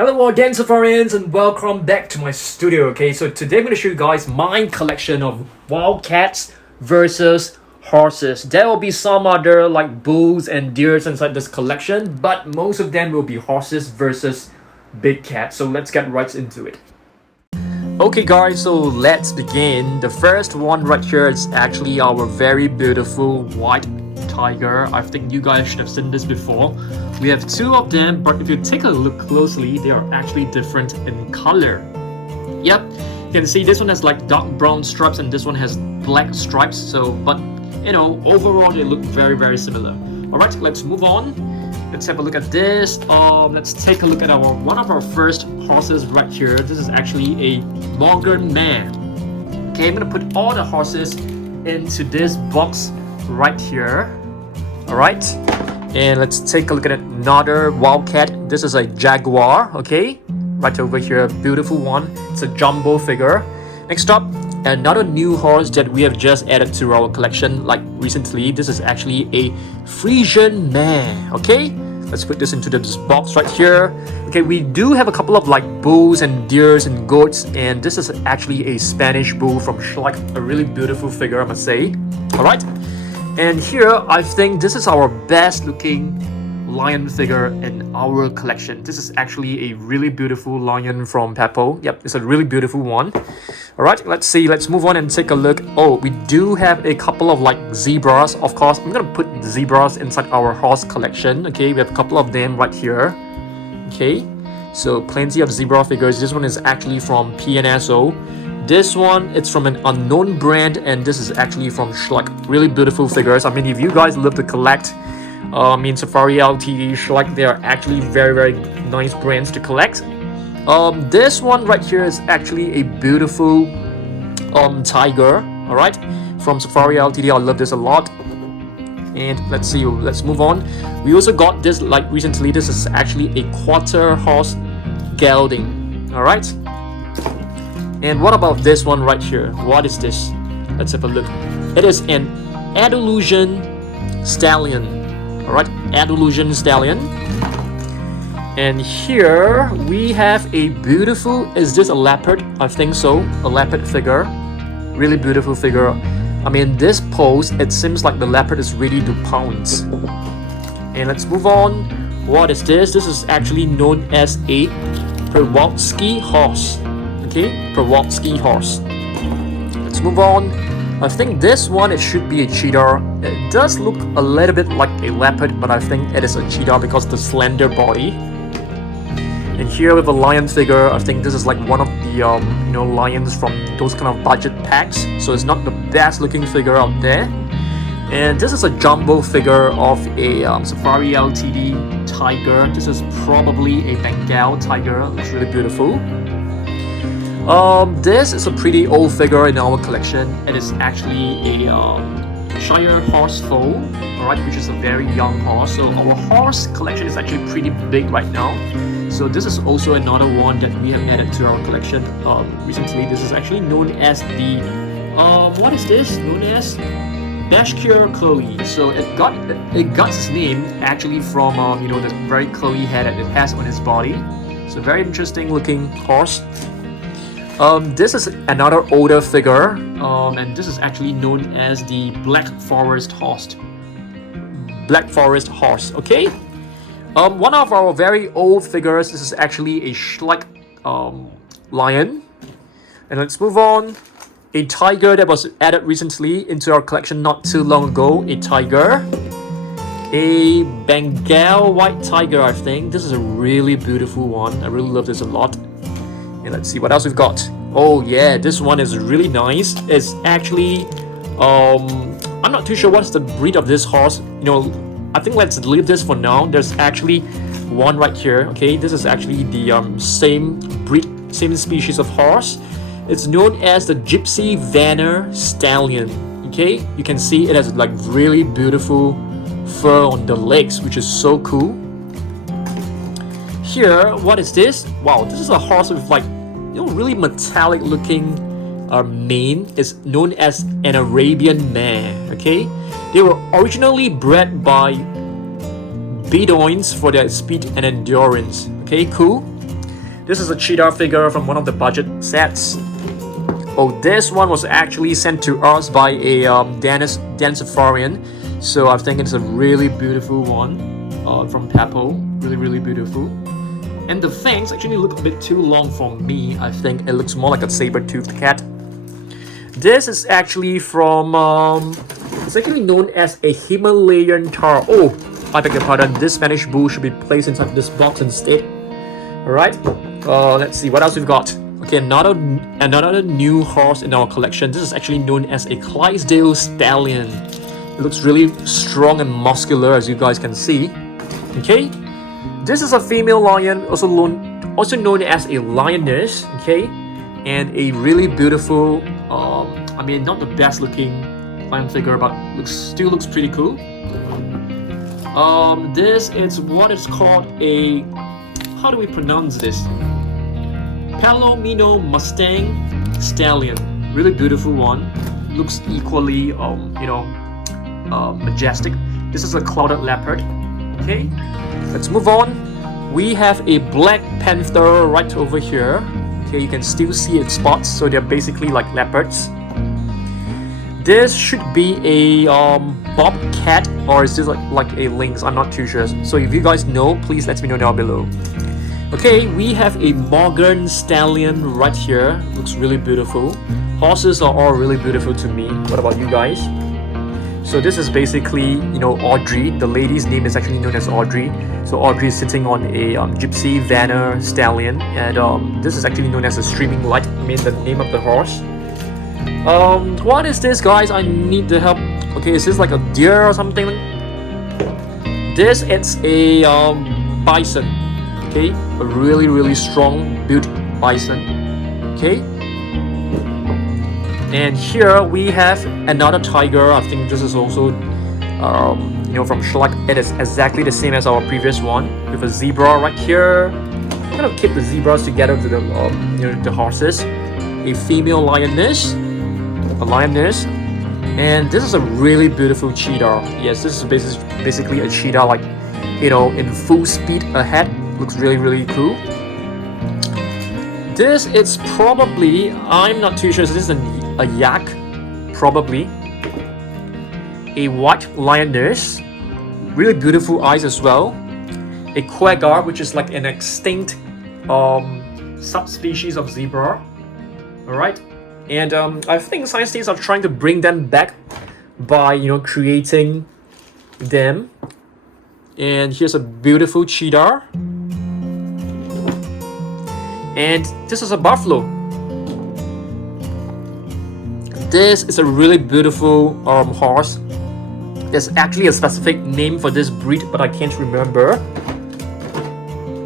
Hello again, Safarians, and welcome back to my studio. Okay, so today I'm going to show you guys my collection of wildcats versus horses. There will be some other like bulls and deers inside this collection, but most of them will be horses versus big cats. So let's get right into it. Okay guys, so let's begin. The first one right here is actually our very beautiful white tiger. I think you guys should have seen this before. We have two of them, but if you take a look closely, they are actually different in color. Yep, you can see this one has like dark brown stripes and this one has black stripes. So, but you know, overall they look very similar. Alright, let's move on. Let's have a look at this. Let's take a look at one of our first horses right here. This is actually a Morgan man. Okay, I'm gonna put all the horses into this box right here. Alright, and let's take a look at another wildcat. This is a Jaguar, okay? Right over here, beautiful one. It's a jumbo figure. Next up, another new horse that we have just added to our collection like recently. This is actually a Frisian mare, okay? Let's put this into this box right here. Okay, we do have a couple of like bulls and deers and goats, and this is actually a Spanish bull from Schleich, a really beautiful figure, I must say. Alright, and here I think this is our best looking lion figure in our collection. This is actually a really beautiful lion from Peppo. Yep, it's a really beautiful one. Alright, let's see, let's move on and take a look. Oh, we do have a couple of like zebras. Of course, I'm gonna put zebras inside our horse collection. Okay, we have a couple of them right here. Okay, so plenty of zebra figures. This one is actually from PNSO. This one, it's from an unknown brand, and this is actually from Schleich. Really beautiful figures. I mean, if you guys love to collect, Safari LTD, Schleich, they are actually very nice brands to collect. This one right here is actually a beautiful tiger. Alright, from Safari LTD. I love this a lot. And let's see, let's move on. We also got this like recently. This is actually a quarter horse gelding. Alright, and what about this one right here? What is this? Let's have a look. It is an Andalusian stallion. Alright, Andalusian stallion. And here we have a beautiful, is this a leopard? I think so, a leopard figure. Really beautiful figure. I mean, this pose, it seems like the leopard is ready to pounce. And let's move on. What is this? This is actually known as a Przewalski horse. Okay, Przewalski horse. Let's move on. I think this one, it should be a cheetah. It does look a little bit like a leopard, but I think it is a cheetah because of the slender body. And here we have a lion figure. I think this is like one of the lions from those kind of budget packs. So it's not the best looking figure out there. And this is a jumbo figure of a Safari LTD tiger. This is probably a Bengal tiger. It's really beautiful. This is a pretty old figure in our collection. It is actually a Shire horse foal, alright, which is a very young horse. So our horse collection is actually pretty big right now. So this is also another one that we have added to our collection recently. This is actually known as the what is this? Known as Bashkir curly. So it got its name actually from the very curly head that it has on its body. So very interesting looking horse. This is another older figure, and this is actually known as the Black Forest horse. Black Forest horse, okay? One of our very old figures, this is actually a Schleich lion. And let's move on. A tiger that was added recently into our collection not too long ago. A tiger. A Bengal white tiger, I think. This is a really beautiful one. I really love this a lot. And let's see what else we've got. Oh yeah, this one is really nice. It's actually I'm not too sure what's the breed of this horse. I think let's leave this for now. There's actually one right here. Okay, this is actually the same breed, same species of horse. It's known as the Gypsy Vanner Stallion. Okay, you can see it has like really beautiful fur on the legs, which is so cool. Here, what is this? Wow, this is a horse with like really metallic looking mane. It's known as an Arabian mare. Okay, they were originally bred by Bedouins for their speed and endurance. Okay, cool. This is a cheetah figure from one of the budget sets. Oh, this one was actually sent to us by a Danish Safarian. So I think it's a really beautiful one from Peppo. Really beautiful. And the fangs actually look a bit too long for me. I think it looks more like a saber-toothed cat. This is actually from it's actually known as a Himalayan tar. Oh, I beg your pardon. This Spanish bull should be placed inside this box instead. Alright. Let's see what else we've got. Okay, another new horse in our collection. This is actually known as a Clydesdale Stallion. It looks really strong and muscular, as you guys can see. Okay, this is a female lion, also known as a lioness. Okay, and a really beautiful. I mean, not the best looking lion figure, but still looks pretty cool. This is what is called a. How do we pronounce this? Palomino Mustang Stallion. Really beautiful one. Looks equally, majestic. This is a clouded leopard. Okay, let's move on. We have a Black Panther right over here. Okay, you can still see its spots, so they're basically like leopards. This should be a bobcat, or is this like a lynx? I'm not too sure. So if you guys know, please let me know down below. Okay, we have a Morgan Stallion right here. Looks really beautiful. Horses are all really beautiful to me. What about you guys? So this is basically, Audrey. The lady's name is actually known as Audrey. So Audrey is sitting on a Gypsy Vanner Stallion. And this is actually known as a Streaming Light. I mean, the name of the horse. What is this, guys? I need the help. Okay, is this like a deer or something? This is a bison. Okay, a really strong built bison. Okay, and here we have another tiger. I think this is also from Schlag. It is exactly the same as our previous one, with a zebra right here. Kind of keep the zebras together to the the horses. A female lioness, and this is a really beautiful cheetah. Yes, this is basically a cheetah, like in full speed ahead. Looks really cool. This is probably, I'm not too sure, so this is a yak, probably. A white lioness, really beautiful eyes as well. A quagga, which is like an extinct subspecies of zebra. Alright, and I think scientists are trying to bring them back by creating them. And here's a beautiful cheetah. And this is a buffalo. This is a really beautiful horse. There's actually a specific name for this breed, but I can't remember.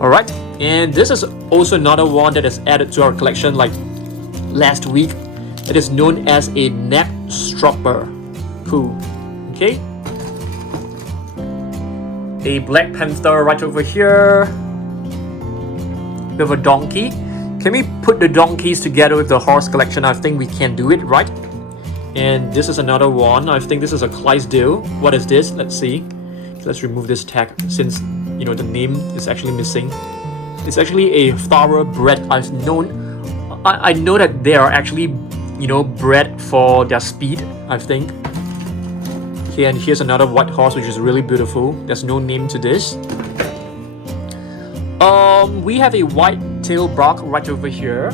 Alright, and this is also another one that is added to our collection like last week. It is known as a neck stropper. Cool. Okay. A Black Panther right over here. With a donkey. Can we put the donkeys together with the horse collection? I think we can do it, right? And this is another one. I think this is a Clydesdale. What is this? Let's see. Let's remove this tag since the name is actually missing. It's actually a thoroughbred. I know that they are actually bred for their speed, I think. Okay, and here's another white horse which is really beautiful. There's no name to this. We have a white-tailed buck right over here.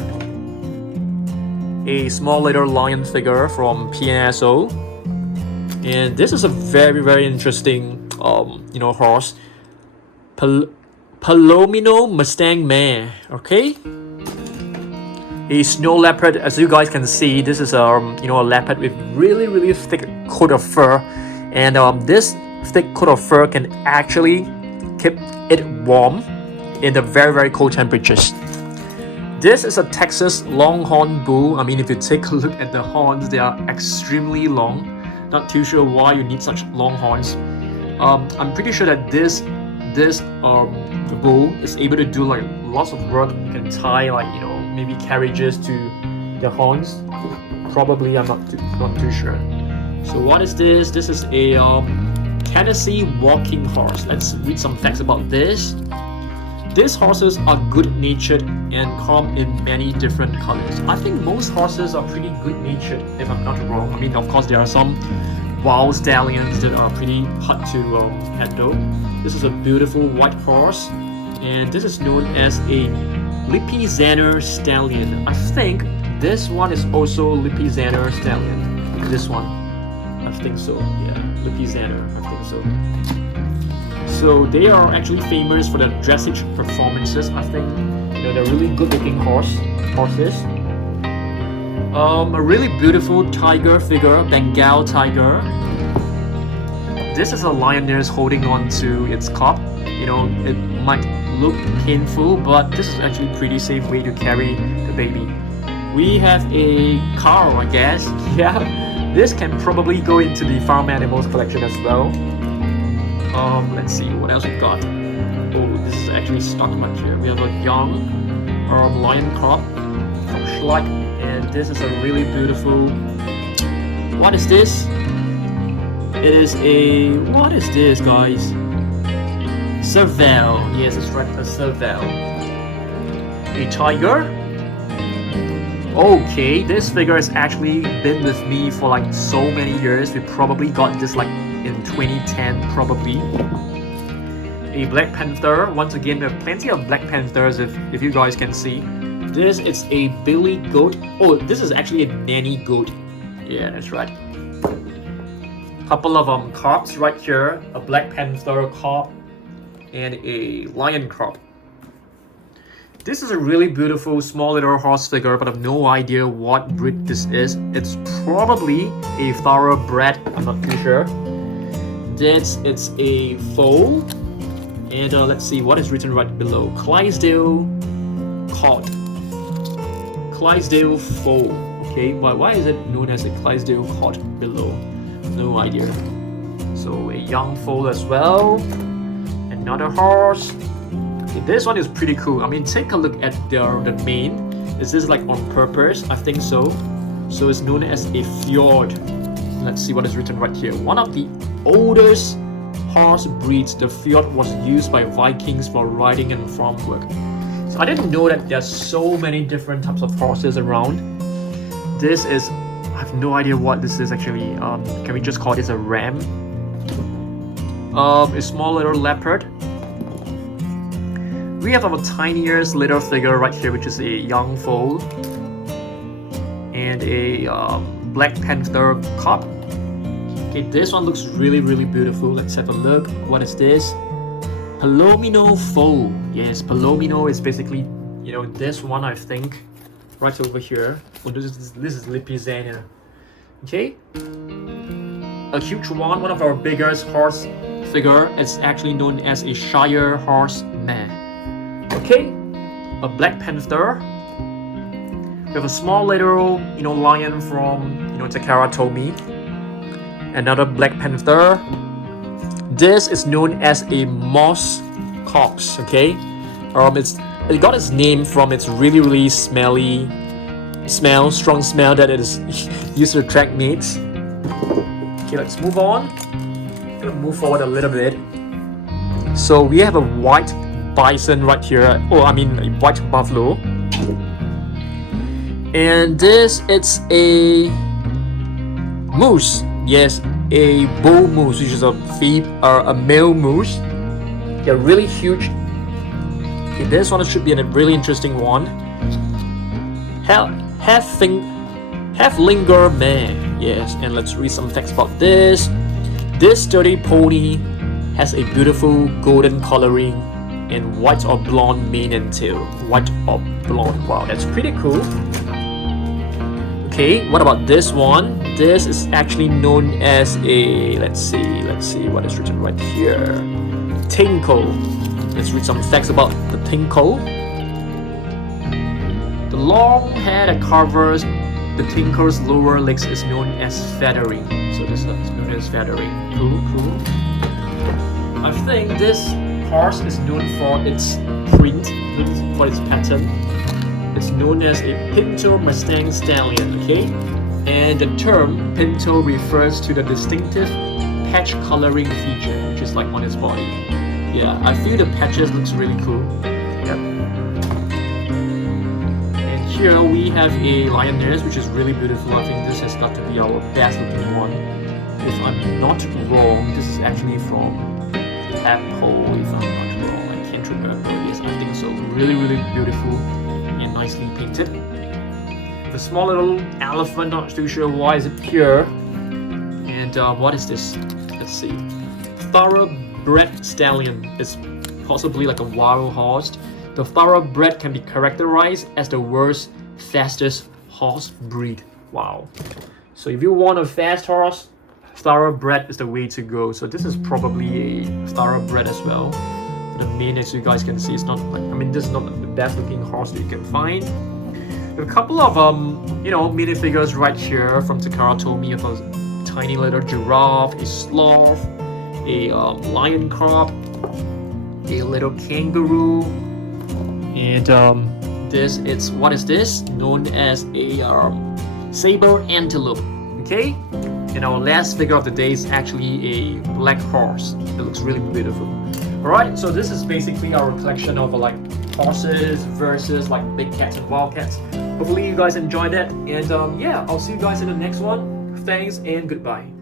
A small little lion figure from PNSO. And this is a very interesting horse. Palomino Mustang mare. Okay. A snow leopard. As you guys can see, this is a leopard with really thick coat of fur. And this thick coat of fur can actually keep it warm in the very cold temperatures. This is a Texas Longhorn bull. I mean, if you take a look at the horns, they are extremely long. Not too sure why you need such long horns. I'm pretty sure that this bull is able to do like lots of work. You can tie maybe carriages to the horns. Probably, I'm not too sure. So what is this? This is a Tennessee walking horse. Let's read some facts about this. these horses are good-natured and come in many different colors. I think most horses are pretty good-natured, if I'm not wrong. I mean, of course, there are some wild stallions that are pretty hard to handle. This is a beautiful white horse, and this is known as a Leopard stallion. I think this one is also Leopard stallion. This one, I think so. Yeah, Leopard, I think so. So they are actually famous for their dressage performances. I think they're really good-looking horses. A really beautiful tiger figure, Bengal tiger. This is a lioness holding on to its cub. It might look painful, but this is actually a pretty safe way to carry the baby. We have a cow, I guess. Yeah, this can probably go into the farm animals collection as well. Let's see what else we got. Oh, this is actually stuck right here. We have a young lion cub from Schleich, and this is a really beautiful. What is this? It is a. What is this, guys? Serval. Yes, it's right, a serval. A tiger. Okay, this figure has actually been with me for like so many years. We probably got this like in 2010 probably. A Black Panther. Once again, we have plenty of Black Panthers if you guys can see. This is a billy goat. Oh, this is actually a nanny goat. Yeah, that's right. Couple of cubs right here. A Black Panther cub and a lion cub. This is a really beautiful small little horse figure, but I have no idea what breed this is. It's probably a thoroughbred, I'm not too sure. It's a foal, and let's see what is written right below. Clydesdale cod. Clydesdale foal. Okay, why is it known as a Clydesdale cod below? No idea. So a young foal as well. Another horse. Okay, this one is pretty cool. I mean, take a look at the mane. Is this like on purpose? I think so. So it's known as a fjord. Let's see what is written right here. One of the oldest horse breeds, the fjord was used by Vikings for riding and farm work. So I didn't know that there's so many different types of horses around. This is, I have no idea what this is actually. Can we just call this a ram? A small little leopard. We have our tiniest little figure right here, which is a young foal. And a Black Panther cub. Okay, this one looks really, really beautiful. Let's have a look. What is this? Palomino foal. Yes, Palomino is basically, this one, I think, right over here. Oh, this is Leopard. Okay. A huge one of our biggest horse figure. It's actually known as a Shire horse mare. Okay. A Black Panther. We have a small little, lion from, Takara Tomy. Another Black Panther. This is known as a moss cox. Okay, it got its name from its really, really strong smell that it is used to attract mates. Okay, let's move on. I'm gonna move forward a little bit. So we have a white bison right here. Oh, I mean a white buffalo. And this, it's a moose. Yes, a bull moose, which is a male moose. They're really huge. Okay, this one should be a really interesting one. Half-linger mare. Yes, and let's read some facts about this. This sturdy pony has a beautiful golden coloring and white or blonde mane and tail. White or blonde. Wow, that's pretty cool. Okay, what about this one? This is actually known as a, let's see what is written right here. Tinkle. Let's read some facts about the tinkle. The long hair that covers the tinkle's lower legs is known as feathering. So this is known as feathering. Cool. I think this horse is known for its print, for its pattern. It's known as a Pinto Mustang Stallion, okay? And the term Pinto refers to the distinctive patch coloring feature, which is like on its body. Yeah, I feel the patches looks really cool. here we have a lioness, which is really beautiful. I think this has got to be our best looking one. If I'm not wrong, this is actually from Apple, if I'm not wrong. I can't remember. Yes, I think so. Really, really beautiful and nicely painted. The small little elephant, not too sure why is it here. And what is this? Let's see. Thoroughbred stallion is possibly like a wild horse. The thoroughbred can be characterized as the world's fastest horse breed. Wow. So if you want a fast horse, thoroughbred is the way to go. So this is probably a thoroughbred as well. The mane, as you guys can see, is not like, I mean, this is not the best looking horse that you can find. A couple of minifigures right here from Takara Tomy of a tiny little giraffe, a sloth, a lion cub, a little kangaroo, and this is what is this? Known as a saber antelope. Okay, and our last figure of the day is actually a black horse. It looks really beautiful. Alright, so this is basically our collection of like horses versus like big cats and wild cats. Hopefully you guys enjoyed it, and yeah, I'll see you guys in the next one. Thanks and goodbye.